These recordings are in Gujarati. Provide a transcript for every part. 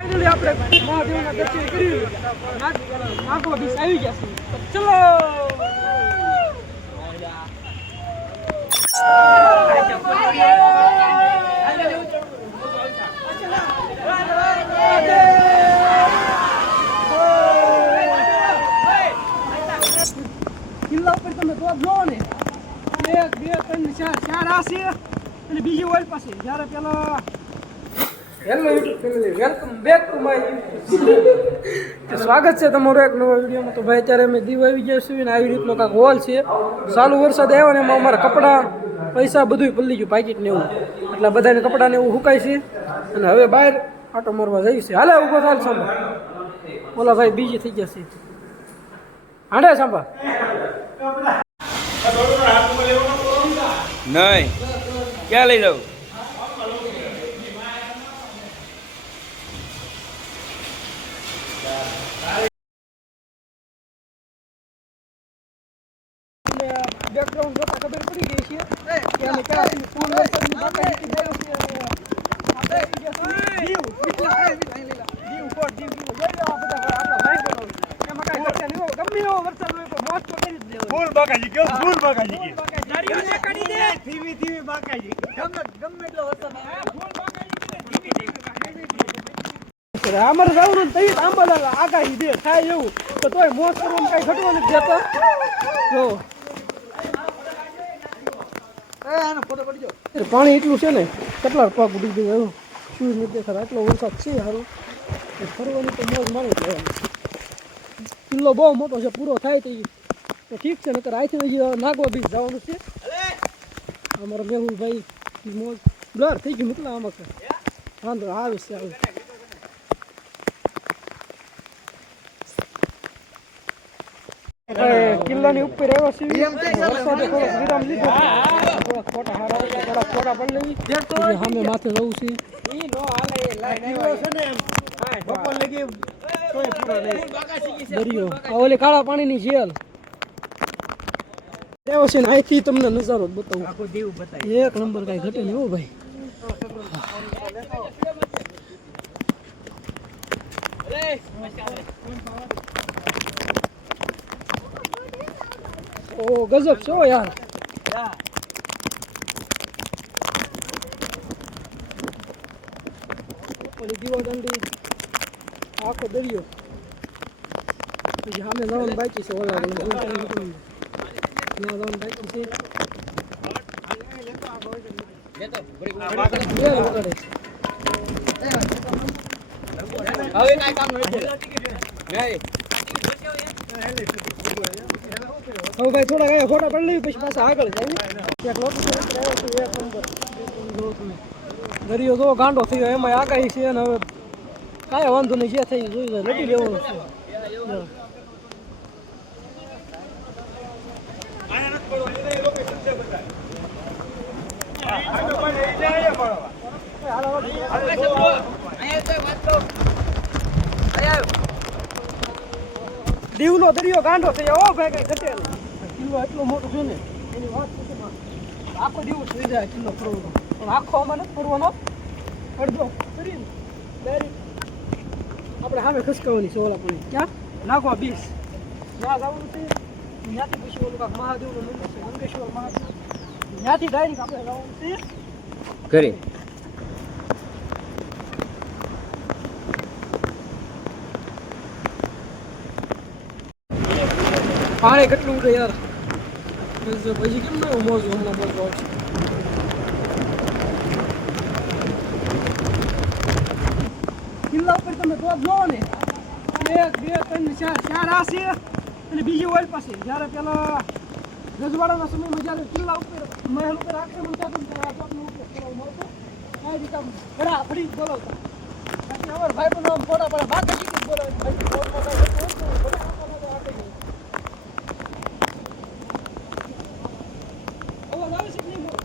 આપણે મહાદેવના દર્શન કરી નાગો બીસ આવી ગયા છે. ચલો! કિલ્લા ઉપર તમે તો જોવો ને. એક, બે, ત્રણ, ચાર ચાર આ અને બીજી ઓઇલ પાસે જ્યારે પેલા hello YouTube welcome back to my સ્વાગત છે તમારું એક નવા વિડીયોમાં. તો ભાઈ, અત્યારે અમે દીવ આવી ગયા છીએ ને આવી રીતનો કાંક હોલ છે. ચાલુ વરસાદ આવ્યો ને એમાં અમારા કપડાં, પૈસા બધું પલ્લી ગયું પાકીટ ને એવું. એટલે બધાને કપડાં ને એવું હુકાય છે. અને હવે બહાર આટો મારવા જઈએ છે હાલે ઊભો થાય સાંભા ઓલા ભાઈ બીજી થઈ ગયા છે. હાંડે સાંભા નહીં. ક્યાં લઈ જાઉં? બેકગ્રાઉન્ડ જોતા ખબર પડી ગઈ છે કે અમે ક્યાં ફૂલ વરસાદની બાકાયદીથી બોલો છે અને આપણે આવી ગયા દીવ. દીવ. એમાં કાંઈ ઘટે નહીં ગમે એવો વરસાદ હોય કરી જ લેવાની. ફૂલ બાકાજી કેવું ફૂલ બાકાજી કે નારિયેળ ને કાઢી દે. ધીમી ધીમી બાકાજી અમારે જવાનું તઈ આંબાલા આગાહી દે થાય એવું તો તોય મોજ કરવાનું કઈ ઘટવા નથી દેતા જો પાણી એટલું છે ને કેટલા પાક ઉડી ગયો એવું શું નથી દેખાતા એટલો વરસાદ છે સારું ફરવાની તો મોજ મારી જ કિલ્લો બહુ મોટો છે પૂરો થાય તો ઠીક છે નકર આથી હજી નાગવા બીચ જવાનું છે. અમારો મેહુલભાઈ મોજ બ્લર થઈ ગયું નીકળા આમાં વાંધો આવે છે આવે કિલ્લાની ઉપર એવા સિવિલ વરસાદે થોડોક વિરામ લીધો થોડાક ફોટા હારા આવે ફોટા પડી લેવી સામે માથે જવું છે. બપોર લગી તોય પૂરો નહીં. દરિયો. આ ઓલી કાળા પાણીની જેલ. આવ્યો છે ને અહીંથી તમને નજારો બતાવું. આખું દીવ બતાય એક નંબર કાંઈ ઘટે નહીં હો ભાઈ. ઓ ગજબ છો યાર. દીવાદંડી આખો દરિયો સામે જવાનું બાકી છે ઓલા ત્યાં જવાનું બાકી છે. હવે કાંઈ કામ નથી હવે ભાઈ થોડા ગયા ફોટા પડી લેવી પછી પાછા આગળ જાય એક લોકેશન એક નંબર દરિયો જો ગાંડો થયો એમાં આગાહી છે અને હવે કાંઈ વાંધો નહીં, જે થઈ જોઈ જાય લડી લેવાનું છે. દીવનો દરિયો ગાંડો થઈ ઓ ભાઈ, કઈ ઘટે કિલ્લો એટલો મોટો છે ને, એની વાત આખો દિવસ થઈ જાય કિલ્લો ફરવાનો. પણ આખો અમારે ફરવાનો. અડધો કરીને ડાયરેક્ટ આપણે સામે ખસકાવાની છે ઓલા પણ. ક્યાં? નાખવા બીસ. ત્યાં જવાનું છે ત્યાંથી પછી ઓલું કાંક મહાદેવનું મંદિર છે ગંગેશ્વર મહાદેવ. ત્યાંથી ડાયરેક્ટ આપણે જવાનું છે. ઘરે. પાણી કેટલું ઉડે યાર? પછી કેમ ના મોજ હમણાં બોલતો હોય કિલ્લા ઉપર તમે તો જોવો ને એક બે ત્રણ ચાર ચાર આ છે અને બીજી ઓઇલ પાસે જ્યારે પેલા રજવાડાના સમયમાં જ્યારે કિલ્લા ઉપર મહેલ ઉપર આક્રમણ થતું ત્યારે આ ચોકનો ઉપયોગ કરવામાં આવતો આ રીતે ઘડા ફરી બોલાવતા ભાઈ પણ આમ ફોટા પડે બાકી બોલાવે બાકી ફોનમાં કાંઈ હોતું નથી. બધા આપણા માટે આપી દે. અવાજ આવે છે કે નહીં બોલો?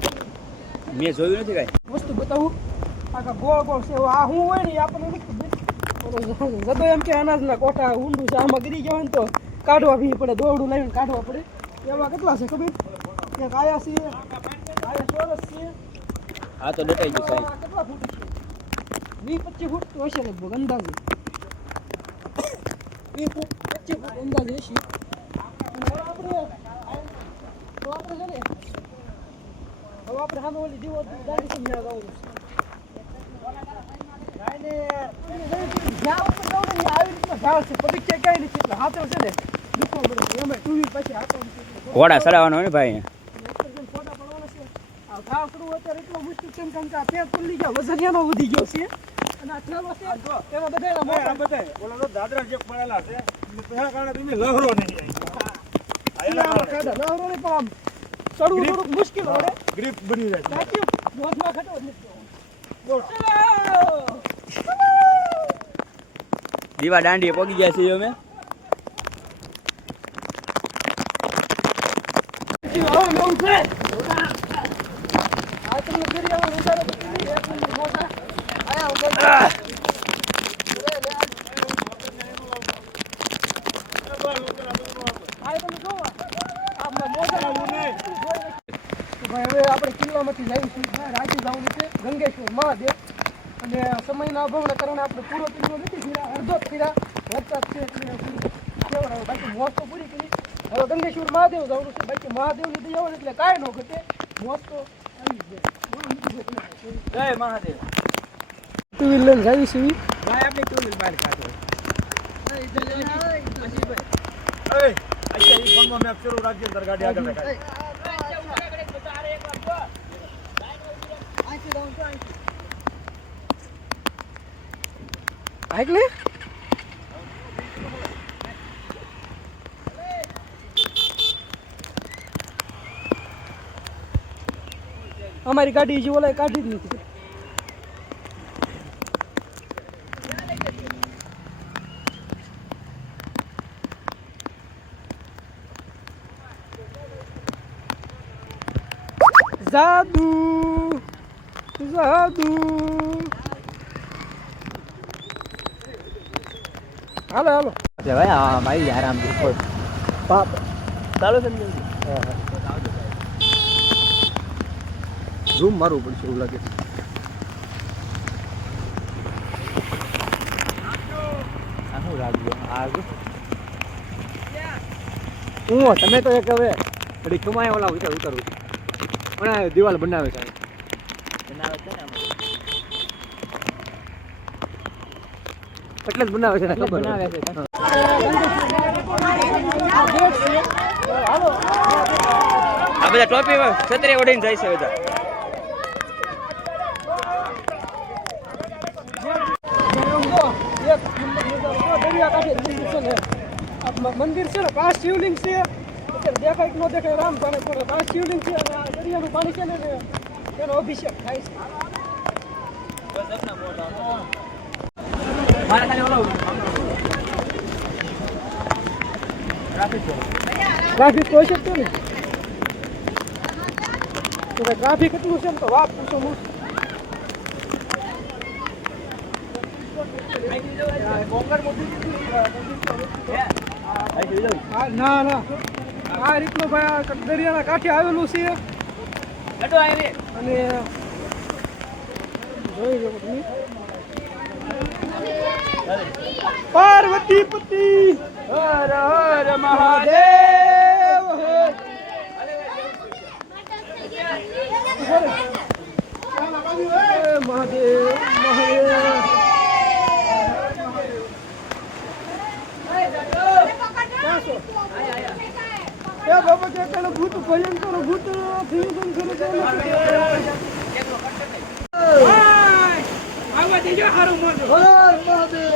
મેં જોયું નથી કાંઈ. વસ્તુ બતાવું? આખા ગોળ ગોળ છે. આ હું હોય ને આપણને જતો એમ કે અનાજના કોઠા ઊંડું છે આમાં ગીરી ગયો ને તો કાઢવા બી પડે દોરડું લાવીને કાઢવા પડે. એવા કેટલા છે ખબર? એક આયા છે આયા ચોરસ છે. આ તો ડટાઈ ગયું સાહેબ. કેટલા ફૂટ છે? વીસ પચીસ ફૂટ તો હશે લગભગ અંદાજે. વીસ ફૂટ પચીસ ફૂટ અંદાજે હશે. આપણે આપણે છે ને હવે આપણે સામે ઓલી દીવો દાદી સમજા જવાનું છે જ્યાં ઉપર જાવ ને ત્યાં આવી ઘોડા ચડાવવાનો હોય ને ભાઈ? કરવું અત્યારે એટલો મુશ્કેલ છે કારણ કે આ ગયા વજન એનો વધી ગયો છે અને આ ઠેલો છે એમાં બધા મોટા બધાય ઓલા તો દાદરા જે પડેલા છે એના કારણે. તમે લહરો નહીં. કાઢા નવરોને પણ આમ ચડવું થોડુંક મુશ્કેલ પડે. ગ્રીપ બની જાય. છે. સાચું મોઢમાં ઘટો બોલ. દીવા દાંડીએ પગી ગયા છીએ અમે. હવે નવું છે આ તમને ફેરી આવવાનું ઉતારો તો કેવી એક મિનિટ મોટા આયા હું કહી દઉં. આ તમે જોવો આમાં મોઢા આવું નહીં. તો ભાઈ હવે કિલ્લામાંથી જઈશું રાજી જવું છે. ગંગેશ્વર મહાદેવ. અને સમયના અભાવના કારણે આપણે પૂરો પીરો નથી ફીરા અડધો જ ફર્યા વરસાદ છે એટલે બાકી મોજ તો પૂરી કરી. હવે ગંગેશ્વર મહાદેવ જવાનું છે. બાકી મહાદેવની દયા હોય એટલે કાંઈ ન ઘટે. મોજ તો આવી જાય. જય મહાદેવ. ટુ વ્હીલર જઈએ છીએ ભાઈ આપણે ટુ વ્હીલ બહાર કાઢો અહીંયા ઈ ફોનમાં મેપ શરૂ રાખજે, તારી ગાડી આગળ દેખાય. એટલે અમારી ગાડી હજી ઓલા કાઢી જ નથી. જાદુ. જાદુ હાલો હાલો ભાઈ હા ભાઈ આરામથી કોઈ બાપ ચાલો છે ઝૂમ મારવું પડશે એવું લાગે લાગ્યું આ હું તમે તો એક હવે ઘડી કમાય ઓલા ઉતર ઉતરવું પણ દિવાલ બનાવે છે બનાવે છે ને એટલે જ બનાવે છે ખબર બનાવે. આ બધા ટોપી છત્રી ઓઢીને જાય છે બધા. મંદિર છે ને પાંચ શિવલિંગ છે. દેખાય કે ન દેખાય રામ પાણી પણ પાંચ શિવલિંગ છે અને આ દરિયાનું પાણી છે ને એને- અભિષેક થાય છે. મારે ખાલી ટ્રાફિક તો હશે ને? તો ટ્રાફિક એટલું છે એમ તો વાત પૂછો હું, ના ના. આ રીતનું ભાઈ દરિયાના કાંઠે આવેલું છે. અને જોઈ લો તમે. પાર્વતી પતિ. હર હર મહાદેવ. મહાદેવ મહાદેવ. એ બાબા કે પેલો ભૂત ભયંકર ભૂત ભીમ કરે છે. આવા દેજો હારું મોજો. હર મહાદેવ.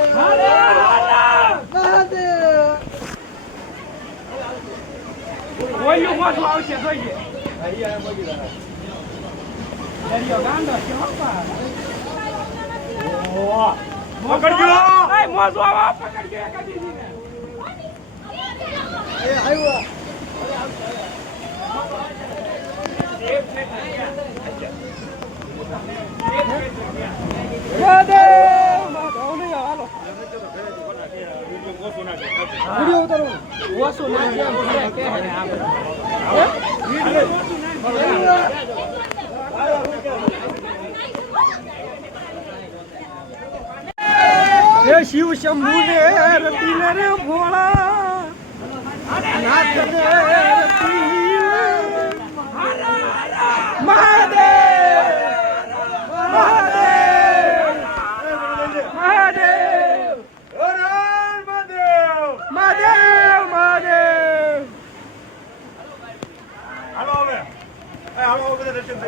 મહાદેવ. ઓયું મોજો આવશે જોઈએ દરિયો ગાંડો છે બાપા ઓહ, પકડજો. એ મોજો આવા પકડજો એકાદી દીને એ આવ્યો. શિવ શંભુ ને રતિને રે ભોળા. નાથ ને રતિને મહાદેવ મહાદેવ મહાદેવ હરણ મહાદેવ મહાદેવ મહાદેવ હાલો હવે એ હાલો હવે બધા દર્શન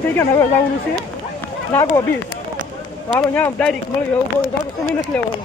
થઈ ગયા હવે જવાનું છે. નાગો બીચ. વાળો ત્યાં ડાયરેક્ટ મળ્યો એવું બહુ સમય નથી લેવાનો.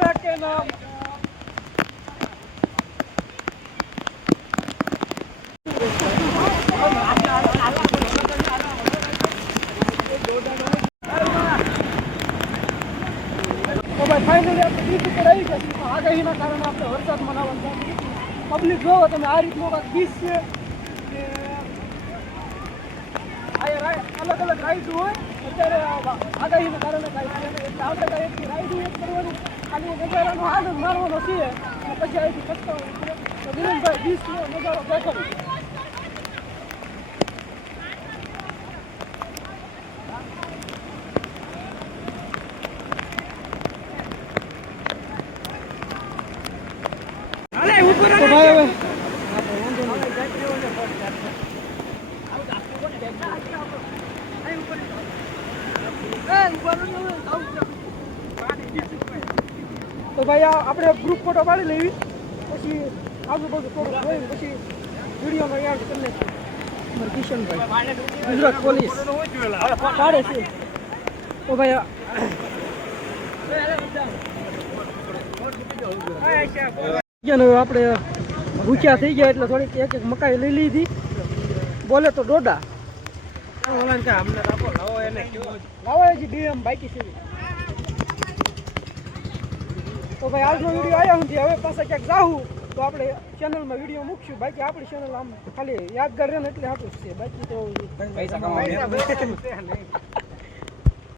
આગાહીના કારણે આપણે વરસાદ મનાવવાનું પબ્લિક જોવો તમે, આ રીતનો કાંઈક બીચ છે અલગ અલગ રાઈડ હોય, અત્યારે આગાહીને કારણે કાંઈ કાંઈ રાઈડ એક કરવાનું. અને નજારાનો આનંદ માણવાનો છે. પછી અહીંથી હોય તો વિરેનભાઈ બીચનો નજારો દેખાડો તો ભાઈ હવે તો ભાઈ આપણે ગ્રુપ ફોટો પાડી લેવી. પછી આજુબાજુ થોડું જોઈને પછી વિડીયોમાં યાદ અમારે કિશનભાઈ, ગુજરાત પોલીસ. પાડે છે. આપણે ભૂખ્યા થઈ ગયા એટલે થોડીક એક એક મકાઈ લઈ લીધી. બોલે તો ડોડા લાવો હજી ડીએમ બાકી છે તો ભાઈ આજનો વીડિયો આવ્યા નથી હવે પાછા ક્યાંક જાઉં તો આપણે ચેનલમાં વીડિયો મૂકશું બાકી આપણી ચેનલ આમ ખાલી યાદગાર રહે ને એટલે આપણું જ છે બાકી તો પૈસા